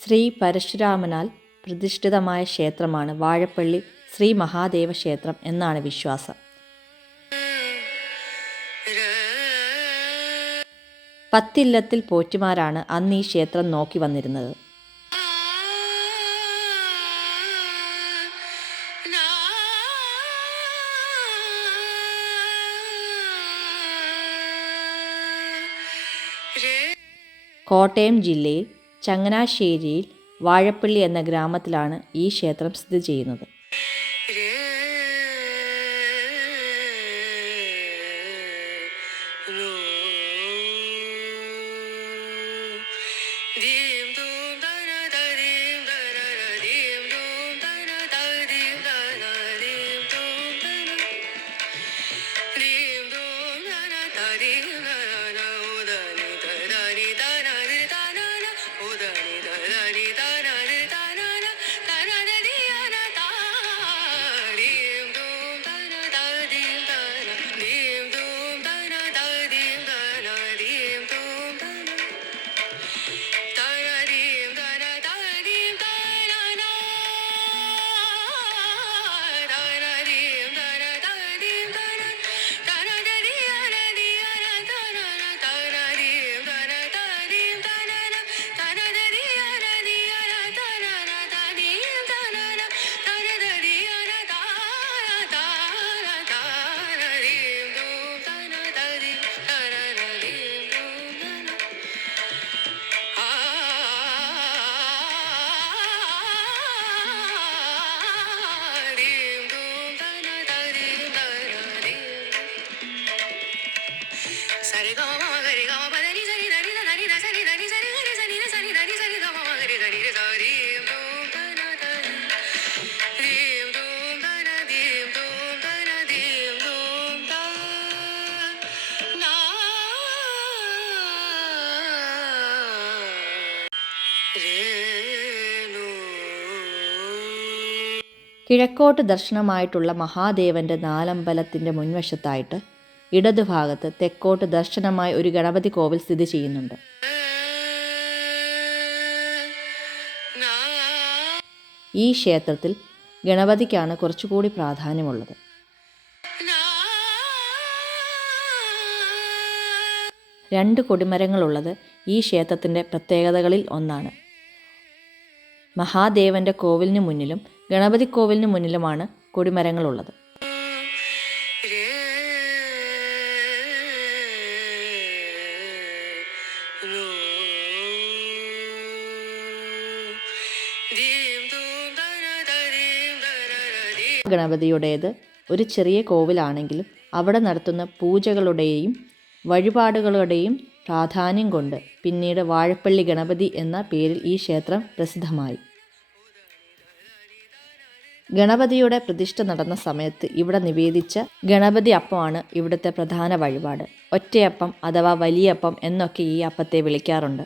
ശ്രീ പരശുരാമനാൽ പ്രതിഷ്ഠിതമായ ക്ഷേത്രമാണ് വാഴപ്പള്ളി ശ്രീ മഹാദേവ ക്ഷേത്രം എന്നാണ് വിശ്വാസം. പത്തില്ലത്തിൽ പോറ്റിമാരാണ് അന്ന് ഈ ക്ഷേത്രം നോക്കി വന്നിരുന്നത്. കോട്ടയം ജില്ലയിൽ ചങ്ങനാശ്ശേരിയിൽ വാഴപ്പള്ളി എന്ന ഗ്രാമത്തിലാണ് ഈ ക്ഷേത്രം സ്ഥിതി ചെയ്യുന്നത്. കിഴക്കോട്ട് ദർശനമായിട്ടുള്ള മഹാദേവന്റെ നാലമ്പലത്തിൻ്റെ മുൻവശത്തായിട്ട് ഇടതുഭാഗത്ത് തെക്കോട്ട് ദർശനമായി ഒരു ഗണപതി കോവിൽ സ്ഥിതി ചെയ്യുന്നുണ്ട്. ഈ ക്ഷേത്രത്തിൽ ഗണപതിക്കാണ് കുറച്ചുകൂടി പ്രാധാന്യമുള്ളത്. രണ്ട് കൊടിമരങ്ങളുള്ളത് ഈ ക്ഷേത്രത്തിൻ്റെ പ്രത്യേകതകളിൽ ഒന്നാണ്. മഹാദേവന്റെ കോവിലിന് മുന്നിലും ഗണപതി കോവിലിന് മുന്നിലുമാണ് കൊടിമരങ്ങളുള്ളത്. ഗണപതിയുടേത് ഒരു ചെറിയ കോവിലാണെങ്കിലും അവിടെ നടത്തുന്ന പൂജകളുടെയും വഴിപാടുകളുടെയും പ്രാധാന്യം കൊണ്ട് പിന്നീട് വാഴപ്പള്ളി ഗണപതി എന്ന പേരിൽ ഈ ക്ഷേത്രം പ്രസിദ്ധമായി. ഗണപതിയുടെ പ്രതിഷ്ഠ നടന്ന സമയത്ത് ഇവിടെ നിവേദിച്ച ഗണപതി അപ്പമാണ് ഇവിടുത്തെ പ്രധാന വഴിപാട്. ഒറ്റയപ്പം അഥവാ വലിയപ്പം എന്നൊക്കെ ഈ അപ്പത്തെ വിളിക്കാറുണ്ട്.